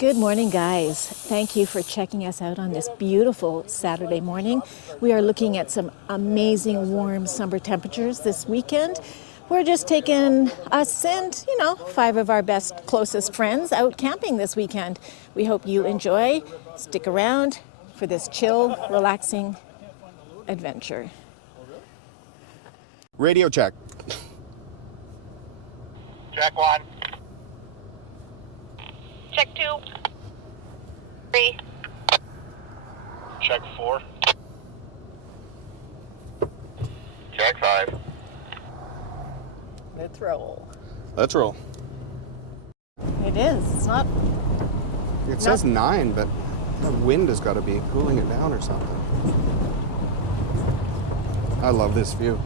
Good morning, guys. Thank you for checking us out on this beautiful Saturday morning. We are looking at some amazing warm summer temperatures this weekend. We're just taking us and, 5 of our best, closest friends out camping this weekend. We hope you enjoy. Stick around for this chill, relaxing adventure. Radio check. Check 1. Check 2. 3. Check 4. Check 5. Let's roll. Let's roll. It is. It's not. It says 9, but the wind has got to be cooling it down or something. I love this view.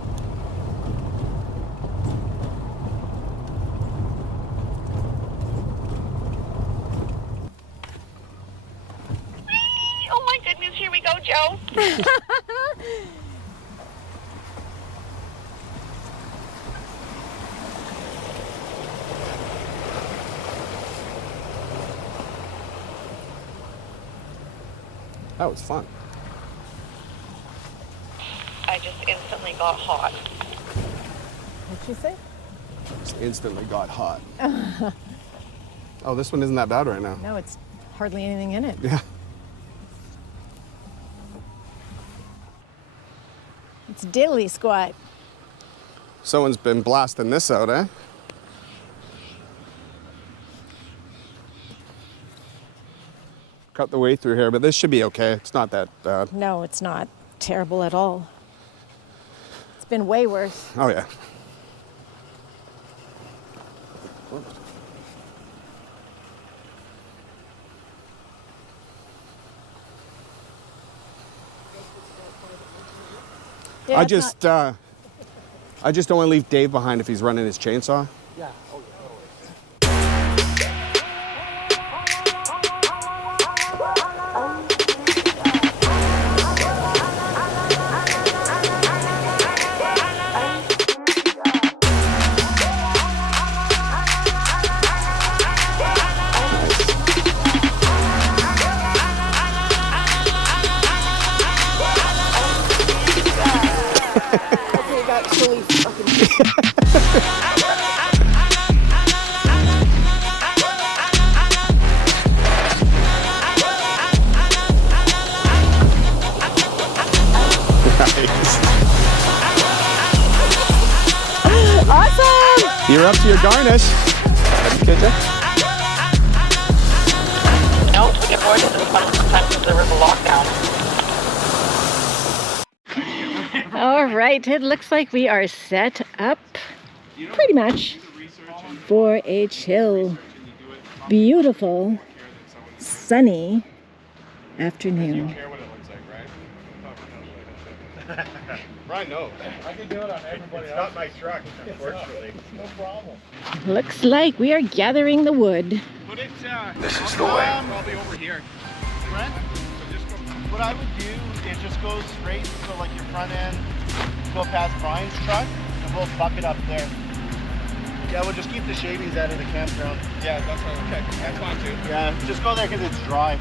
Oh my goodness, here we go, Joe. That was fun. I just instantly got hot. What'd you say? Just instantly got hot. Oh, this one isn't that bad right now. No, it's hardly anything in it. Yeah. It's diddly squat. Someone's been blasting this out, eh? Cut the way through here, but this should be okay. It's not that bad. No, it's not terrible at all. It's been way worse. Oh, yeah. Yeah, I it's just don't want to leave Dave behind if he's running his chainsaw. Yeah. Okay, you got chili fucking. Awesome! You're up to your garnish. Kitchen. No, we get bored of this one sometimes because there was a lockdown. All right, it looks like we are set up pretty much for a chill, beautiful, sunny afternoon. Brian, no. I can do it on everybody else. It's not my truck, unfortunately. No problem. Looks like we are gathering the wood. Put it, this is the way. Probably over here. Brent? What I would do is just go straight, so like your front end, go past Brian's truck, and we'll bucket up there. Yeah, we'll just keep the shavings out of the campground. Yeah, that's right. Okay, that's fine too. Yeah, just go there because it's dry.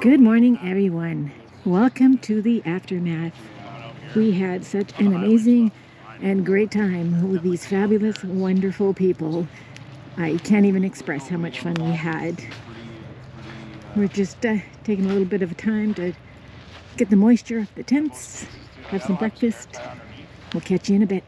Good morning, everyone. Welcome to the aftermath. We had such an amazing and great time with these fabulous, wonderful people. I can't even express how much fun we had. We're just taking a little bit of time to get the moisture off the tents, have some breakfast. We'll catch you in a bit.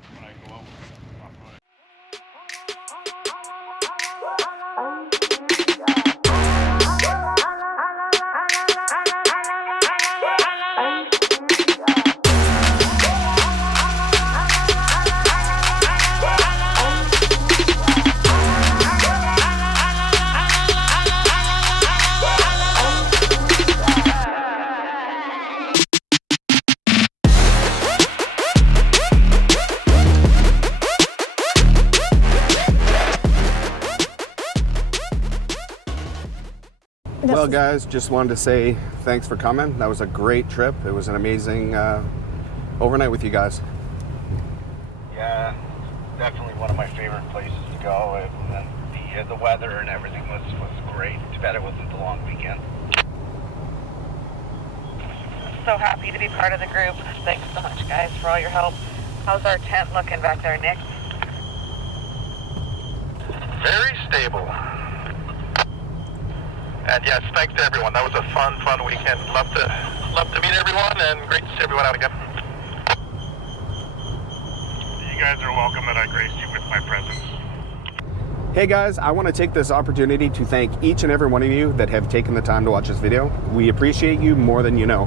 Well, guys, just wanted to say thanks for coming. That was a great trip. It was an amazing overnight with you guys. Yeah, definitely one of my favorite places to go. And the weather and everything was great. Too bad it wasn't the long weekend. So happy to be part of the group. Thanks so much, guys, for all your help. How's our tent looking back there, Nick? Very stable. And yes, thanks to everyone. That was a fun weekend. Love to meet everyone, and great to see everyone out again. You guys are welcome that I graced you with my presence. Hey guys, I want to take this opportunity to thank each and every one of you that have taken the time to watch this video. We appreciate you more than you know.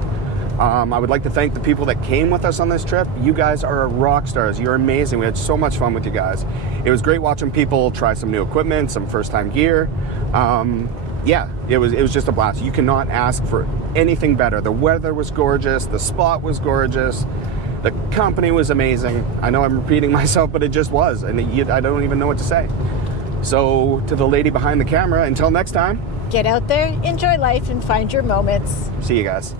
I would like to thank the people that came with us on this trip. You guys are rock stars. You're amazing. We had so much fun with you guys. It was great watching people try some new equipment, some first-time gear. Yeah, it was just a blast. You cannot ask for anything better. The weather was gorgeous. The spot was gorgeous. The company was amazing. I know I'm repeating myself, but it just was. And I don't even know what to say. So to the lady behind the camera, until next time. Get out there, enjoy life, and find your moments. See you guys.